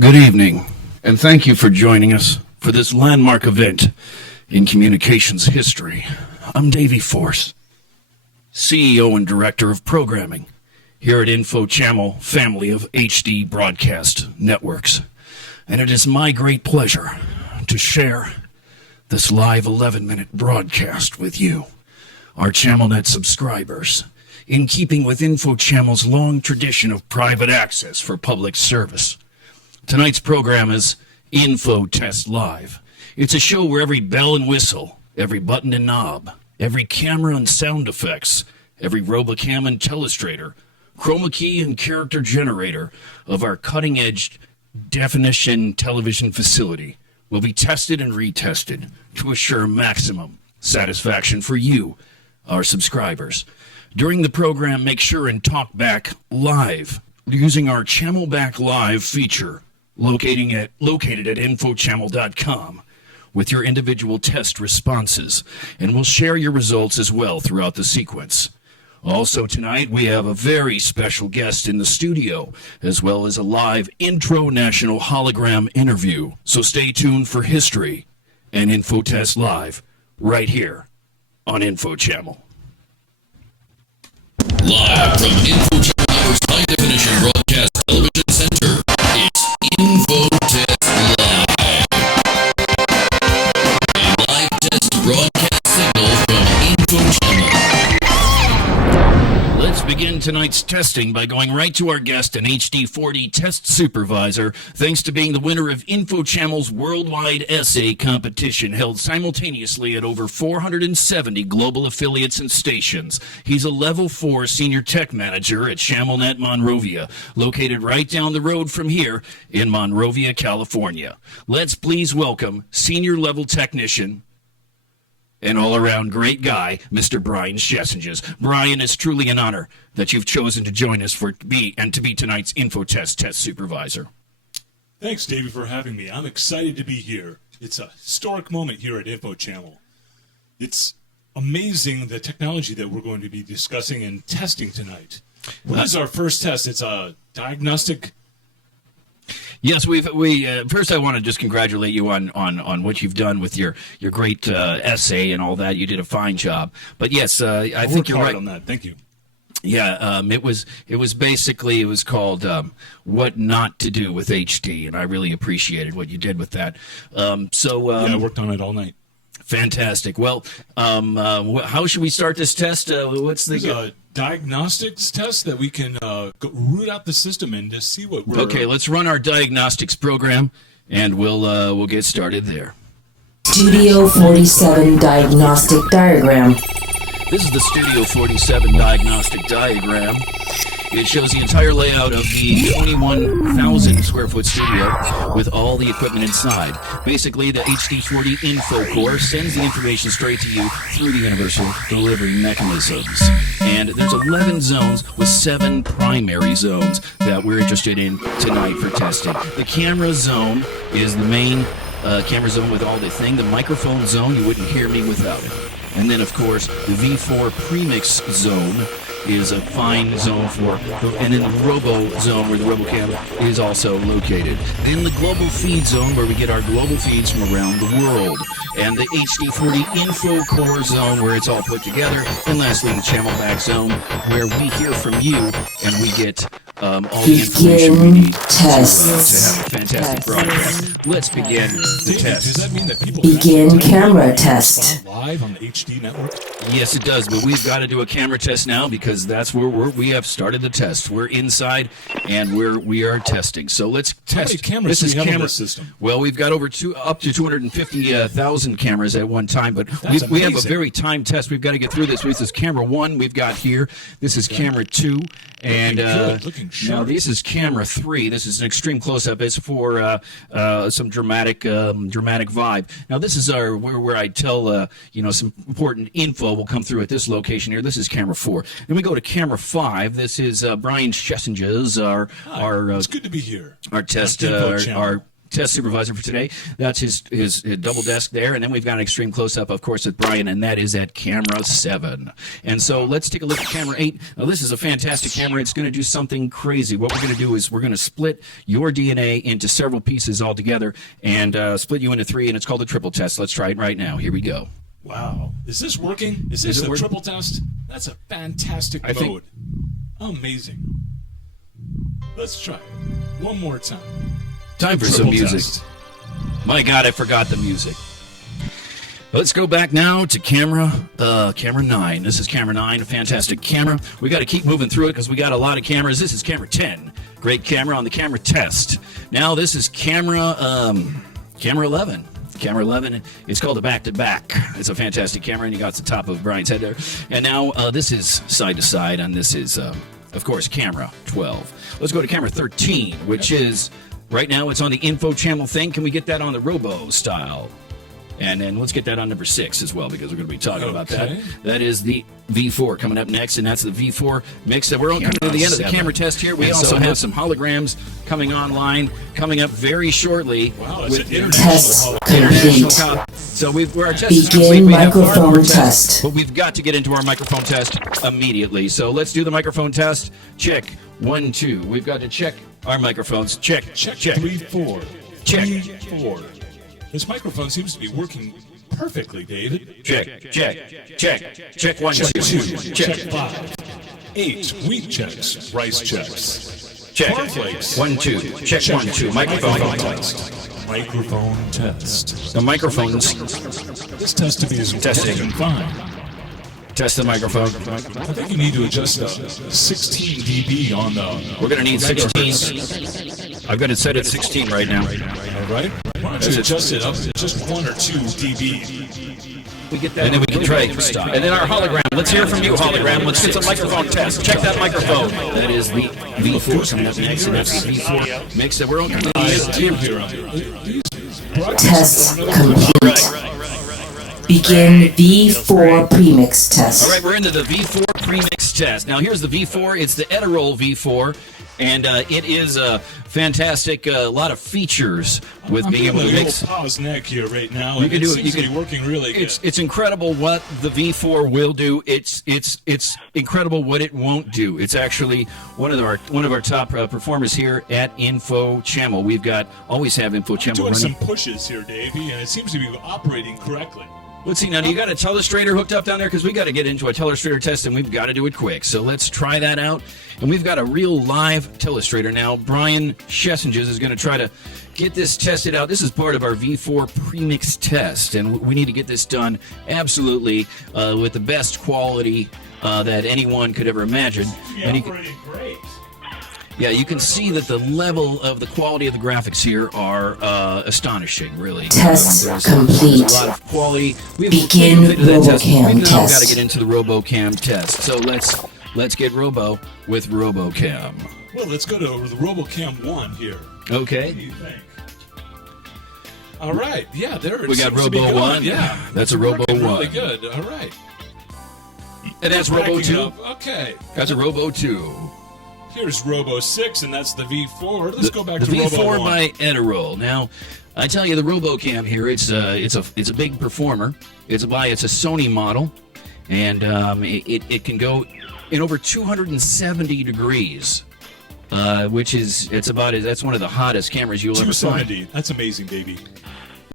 Good evening, and thank you for joining us for this landmark event in communications history. I'm Davey Force, CEO and Director of Programming here at InfoChammel family of HD broadcast networks. And it is my great pleasure to share this live 11-minute broadcast with you, our ChammelNet subscribers, in keeping with InfoChammel's long tradition of private access for public service. Tonight's program is Infotest Live. It's a show where every bell and whistle, every button and knob, every camera and sound effects, every RoboCam and Telestrator, Chroma Key and character generator of our cutting-edge definition television facility will be tested and retested to assure maximum satisfaction for you, our subscribers. During the program, make sure and talk back live using our Chammel Back Live feature located at InfoChammel.com with your individual test responses, and we'll share your results as well throughout the sequence. Also tonight, we have a very special guest in the studio, as well as a live intro national hologram interview. So stay tuned for history and Infotest Live right here on InfoChammel. Live from InfoChammel's High Definition Broadcast Television Center, it's Infotest Live. A live test broadcast signal from InfoChammel. Let's begin tonight's testing by going right to our guest, an HD40 test supervisor, thanks to being the winner of InfoChammel's worldwide essay competition held simultaneously at over 470 global affiliates and stations. He's a Level 4 Senior Tech Manager at ChammelNet Monrovia, located right down the road from here in Monrovia, California. Let's please welcome Senior Level Technician and all-around great guy, Mr. Brian Schessinges. Brian, it's truly an honor that you've chosen to join us to be tonight's Infotest test supervisor. Thanks, Davey, for having me. I'm excited to be here. It's a historic moment here at InfoChammel. It's amazing the technology that we're going to be discussing and testing tonight. What is our first test? It's a diagnostic. Yes, first I want to just congratulate you on what you've done with your great essay and all that. You did a fine job. But yes, I think you're right on that. Thank you. Yeah, it was called What Not to Do with HD, and I really appreciated what you did with that. I worked on it all night. Fantastic. Well, how should we start this test? What's the diagnostics test that we can root out the system and just see what we're... Okay, let's run our diagnostics program, and we'll get started there. Studio 47 diagnostic diagram. This is the Studio 47 diagnostic diagram. It shows the entire layout of the 21,000 square foot studio with all the equipment inside. Basically, the HD40 Info Core sends the information straight to you through the universal delivery mechanisms. And there's 11 zones with 7 primary zones that we're interested in tonight for testing. The camera zone is the main camera zone with all the thing. The microphone zone, you wouldn't hear me without it. And then, of course, the V4 premix zone is a fine zone and then the Robo zone where the RoboCam is also located. Then the global feed zone where we get our global feeds from around the world. And the HD40 Info Core zone where it's all put together. And lastly, the Chammel Back zone where we hear from you and we get all the information we need to have a fantastic broadcast. Let's begin the test. Does that mean that people begin camera test live on the HD network? Yes, it does, but we've got to do a camera test now because that's where we have started the test. We're inside and we are testing. So let's test. How many cameras do we have on this system? Well, we've got up to 250,000 cameras at one time, but we have a very timed test. We've got to get through this. This is camera 1 we've got here. This is camera 2. And now this is camera 3. This is an extreme close-up. It's for some dramatic vibe. Now this is where I tell some important info will come through at this location here. This is camera 4. Then we go to camera 5. This is Brian Schessinges, it's good to be here. Our test test supervisor for today. That's his double desk there, and then we've got an extreme close-up, of course, with Brian, and that is at camera 7. And so let's take a look at camera 8. Now, this is a fantastic camera. It's going to do something crazy. What we're going to do is we're going to split your DNA into several pieces all together and split you into 3, and it's called a triple test. Let's try it right now. Here we go. Wow. Is this working? Is this a triple test? That's a fantastic mode. Amazing. Let's try it one more time. Time for some music. My God, I forgot the music. Let's go back now to camera 9. This is camera 9, a fantastic camera. We got to keep moving through it because we got a lot of cameras. This is camera 10. Great camera on the camera test. Now this is camera 11. Camera 11, it's called a back-to-back. It's a fantastic camera, and you got the top of Brian's head there. And now this is side-to-side, and this is, of course, camera 12. Let's go to camera 13, which is... Right now, it's on the InfoChammel thing. Can we get that on the Robo style? And then let's get that on number 6 as well, because we're going to be talking about that. That is the V4 coming up next, and that's the V4 mix. So we're coming to the end of the camera test here. We also have some holograms coming online, coming up very shortly. Wow, with Test complete. So our test is complete. Begin We have one more microphone test. but we've got to get into our microphone test immediately. So let's do the microphone test. Check 1, 2. We've got to check our microphones. Check. 3, 4. Check. 3, 4. This microphone seems to be working perfectly, David. Check 1, 2. Check 5. 8. Wheat checks. Rice checks. Check. Cornflakes. 1, 2. Check 1, 2. Microphone test. Microphone test. The microphones. This test to be is Testing. working fine. Test the microphone. I think you need to adjust 16 dB on the... We're going to need 16. I've got it set at 16 right now. All right. Why don't you adjust it up to just 1 or 2 dB? We get that, and then we can try it. And then our hologram. Let's hear from you, hologram. Let's get some microphone test. Check that microphone. That is the V4 coming up next. And that's the V4 mix that we're on. Test complete. Begin V4 premix test. All right, we're into the V4 premix test. Now, here's the V4. It's the Edirol V4, and it is a fantastic, lot of features with being able to mix. Pause neck here right now. You can do it. Seems to be working really good. It's incredible what the V4 will do. It's incredible what it won't do. It's actually one of our top performers here at InfoChammel. We've always have InfoChammel doing running. some pushes here, Davey, and it seems to be operating correctly. Let's see, now, do you got a Telestrator hooked up down there? Because we got to get into a Telestrator test, and we've got to do it quick. So let's try that out. And we've got a real live Telestrator now. Brian Schessinges is going to try to get this tested out. This is part of our V4 premix test, and we need to get this done absolutely with the best quality that anyone could ever imagine. And Operating great. yeah, you can see that the level of the quality of the graphics here are astonishing, really. Test There's complete. a lot of quality. Begin completed that test. RoboCam We've now got test. to get into the RoboCam test. So let's get Robo with RoboCam. Well, let's go to the RoboCam 1 here. Okay. What do you think? All right. Yeah, there it We got seems to be Robo going. 1. Yeah, That's a it's Robo working 1. Really good. All right. And that's Robo Backing 2. up. Okay. That's a Robo 2. Here's Robo 6, and that's the V4. Let's go back the to Robo V4 1. by Edirol. Now, I tell you, the RoboCam here, it's a big performer. It's a Sony model, and it can go in over 270 degrees, which is that's one of the hottest cameras you'll ever find. 270. That's amazing, baby.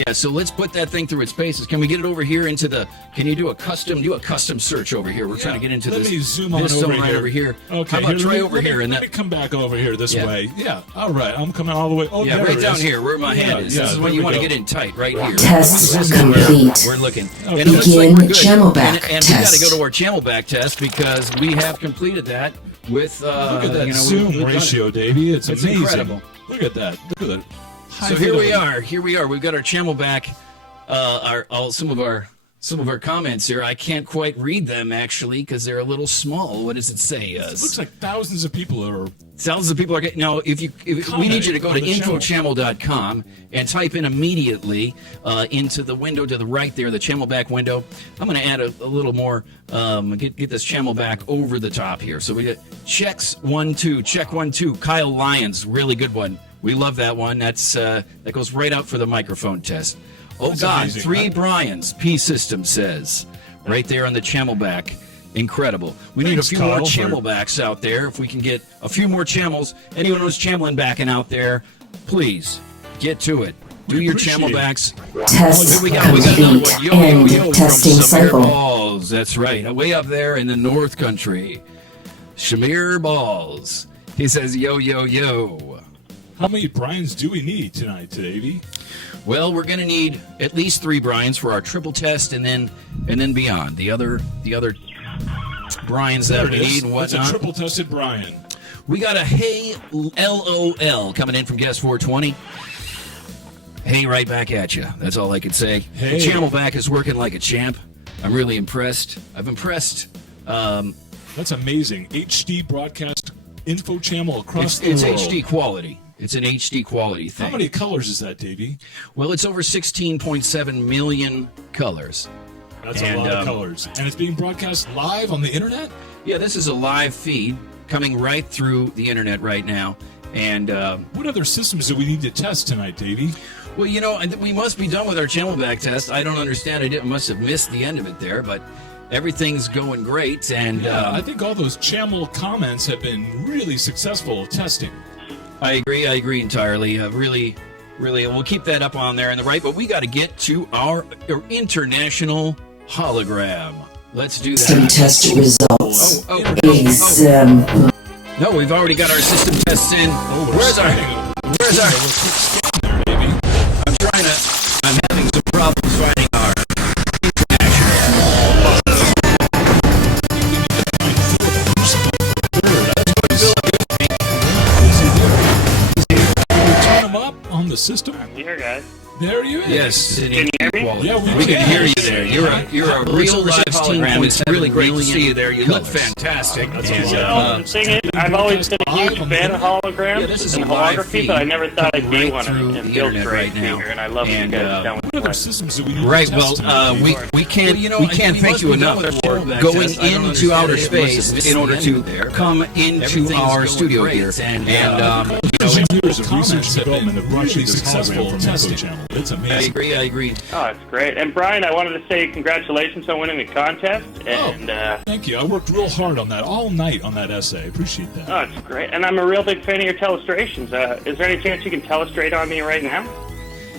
Yeah, so let's put that thing through its paces. Can we get it over here into the? Can you do a custom search over here? We're trying to get into Let this. me zoom on this over zone here. right over here. Okay, How about here, try let over me- here and let that? me come back over here this Yeah. way. Yeah. All right. I'm coming all the way. Oh, Yeah, there right it down is. here where my hand is. Yeah, This is there when you we want to go. get in tight, right here. Test This is where complete. We're looking. Okay. And it looks like Begin we're good. Channelback and we got to test. go to our Channelback test because we have completed that with. Look at that we've zoom done it. ratio, Davey. It's amazing. incredible. Look at that. Look at that. High So here we fidelity. are. Here we are. We've got our Channelback. Some of our comments here. I can't quite read them actually because they're a little small. What does it say? It looks like thousands of people are. Thousands of people are getting. Now, if we need you to go to on the channel. InfoChammel.com and type in immediately into the window to the right there, the Channelback window. I'm going to add a little more. Get this Channelback over the top here. So we get checks 1, 2, check 1, 2. Kyle Lyons, really good one. We love that one. That goes right out for the microphone test. Oh, That's God, amazing. 3 Bryans, P-System says. Right there on the Chamelback. Incredible. We need a Thanks, few more Carl, for- Chamelbacks out there. If we can get a few more Chamels, anyone who's Chameling backing out there, please get to it. Do your appreciate it. Chamelbacks. Test We got another complete. one. Yo, End yo, testing from Shamir cycle. Balls. That's right. Way up there in the North Country. Shamir Balls. He says, yo, yo, yo. How many Brians do we need tonight, Davey? Well, we're going to need at least 3 Bryans for our triple test, and then beyond. The other Bryans that There we it is. need and That's a whatnot. triple tested Brian. We got a Hey LOL coming in from Guest 420. Hey, right back at you. That's all I could say. Hey. The Chamelback is working like a champ. I'm really impressed. I'm impressed. That's amazing. HD broadcast InfoChammel across It's the world. HD quality. It's an HD quality thing. How many colors is that, Davey? Well, it's over 16.7 million colors. That's And, a lot of colors. And it's being broadcast live on the internet? Yeah, this is a live feed coming right through the internet right now. And, What other systems do we need to test tonight, Davey? well, you know, we must be done with our Chamelback test. I don't understand. I must have missed the end of it there, but everything's going great. And Yeah, I think all those Chammel comments have been really successful testing. I agree entirely. Really, we'll keep that up on there on the right. But we got to get to our international hologram. Let's do System that. test results. Oh. Example. No, we've already got our system tests in. Where's our? There, Davey. I'm having some problems finding our Turn them up on the system. Here, guys. There you is. Yes, in Can you hear me? quality. Yeah, we can. can hear you there. You're a real live hologram. It's really great to see you there. You look Colors. fantastic. That's And, awesome. Well, the thing is, I've always been a huge fan of holograms Yeah, this is and a live holography, but I feed never thought I'd right be one through and the build internet for a right now. figure, and I love what you And, guys have done with What other it. systems do we need to Right. test Well, tonight, Davey? we can't thank you enough for going into outer space in order to come into our studio here. And Years of research and development have brought you successful testing. It's I amazing. agree. Oh, it's great. And Brian, I wanted to say congratulations on winning the contest. And Thank you. I worked real hard on that all night on that essay. Appreciate that. oh, it's great. And I'm a real big fan of your telestrations. Is there any chance you can telestrate on me right now?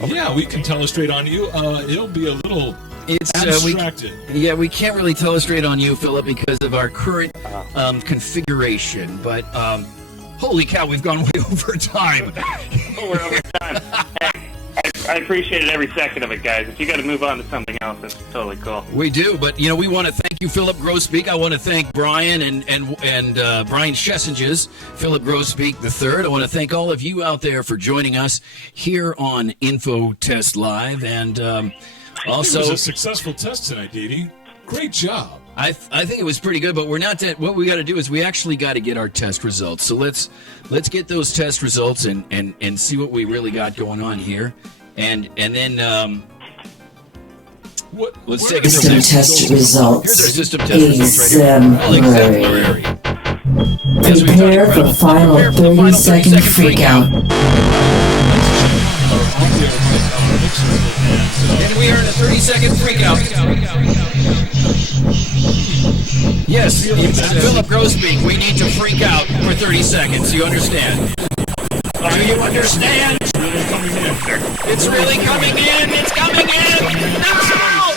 Yeah, we can telestrate on you. It'll be a little It's abstracted. we can't really telestrate on you, Philip, because of our current configuration. But holy cow, we've gone way over time. Oh, we're over time. Hey, I appreciated every second of it, guys. If you got to move on to something else, that's totally cool. We do, but we want to thank you, Philip Grosbeak. I want to thank Brian and Brian Shessinges, Philip Grosbeak III. I want to thank all of you out there for joining us here on Infotest Live, and It also was a successful test tonight, Davey. Great job. I think it was pretty good. But we're not. What we got to do is we actually got to get our test results. So let's get those test results and see what we really got going on here, and then. Let's take it System from test Here's our results. system test results right here. Well, Exemplary. Yes, we've done Prepare for incredible. final Prepare for the 30-second freakout. And we are in a 30-second freakout. Yes, Philip Grosbeak, we need to freak out for 30 seconds. You understand? Do you understand? It's really coming in. It's coming in. No!